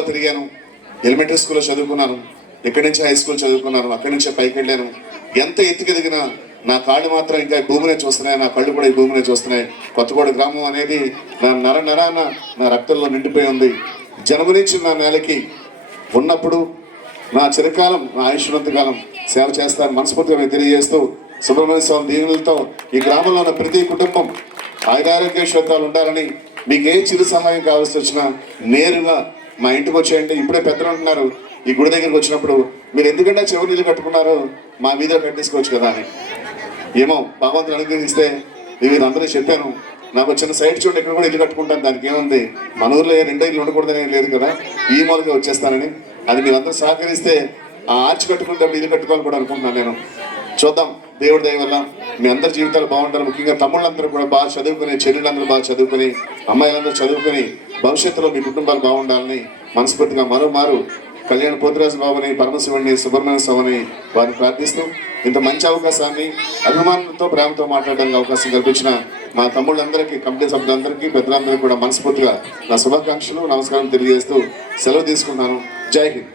స్కూల్లో తిరిగాను, ఎలిమెంటరీ స్కూల్లో చదువుకున్నాను, ఇక్కడి నుంచి హై స్కూల్ చదువుకున్నాను, అక్కడి నుంచే పైకి వెళ్ళాను. ఎంత ఎత్తుకెదిగినా నా కాళ్ళు మాత్రం ఇంకా ఈ భూమినే చూస్తున్నాయి, నా కళ్ళు కూడా ఈ భూమినే చూస్తున్నాయి. కొత్తగూడ గ్రామం అనేది నా నరాన నా రక్తంలో నిండిపోయి ఉంది. జన్మనిచ్చి నా నేలకి ఉన్నప్పుడు నా చిరకాలం, నా ఆయుష్నంతకాలం సేవ చేస్తాను మనస్ఫూర్తిగా తెలియజేస్తూ, సుబ్రహ్మణ్య స్వామి దీవులతో ఈ గ్రామంలో ఉన్న ప్రతి కుటుంబం ఆయురారోగ్యశ్వతాలు ఉండాలని, మీకు ఏ చిరు సహాయం కావాల్సి వచ్చినా నేరుగా మా ఇంటికి వచ్చేయండి. ఇప్పుడే పెద్దలు ఉంటున్నారు, ఈ గుడి దగ్గరికి వచ్చినప్పుడు మీరు ఎందుకంటే చెవులు నీళ్ళు కట్టుకున్నారో మా మీద కట్టేసుకోవచ్చు కదా అని. ఏమో భగవంతుని అనుగ్రహిస్తే మీరు అందరికీ చెప్పాను, నాకు వచ్చిన సైట్ చూడండి, ఇక్కడ కూడా ఇల్లు కట్టుకుంటాను, దానికి ఏముంది, మన ఊర్లో 2 ఇల్లు ఉండకూడదని లేదు కదా, ఈ మూలగా వచ్చేస్తానని. అది మీరందరూ సహకరిస్తే ఆ ఆర్చి కట్టుకుంటే ఇల్లు కట్టుకోవాలని కూడా అనుకుంటున్నాను నేను. చూద్దాం, దేవుడి దయ వల్ల మీ అందరి జీవితాలు బాగుంటారు. ముఖ్యంగా తమ్ముళ్ళందరూ కూడా బాగా చదువుకుని, చెల్లెళ్ళందరూ బాగా చదువుకుని, అమ్మాయిలందరూ చదువుకుని భవిష్యత్తులో మీ కుటుంబాలు బాగుండాలని మనస్ఫూర్తిగా మరోమారు కళ్యాణ పోతురాజు బాబుని, పరమశివుడిని, సుబ్రహ్మణ్య స్వామిని వారిని ప్రార్థిస్తూ, ఇంత మంచి అవకాశాన్ని అభిమానంతో ప్రేమతో మాట్లాడడానికి అవకాశం కల్పించిన మా తమ్ముళ్ళందరికీ, కమిటీ సభ్యులందరికీ, పెద్దలందరికీ కూడా మనస్ఫూర్తిగా నా శుభాకాంక్షలు, నమస్కారం తెలియజేస్తూ సెలవు తీసుకున్నాను. జై హింద్.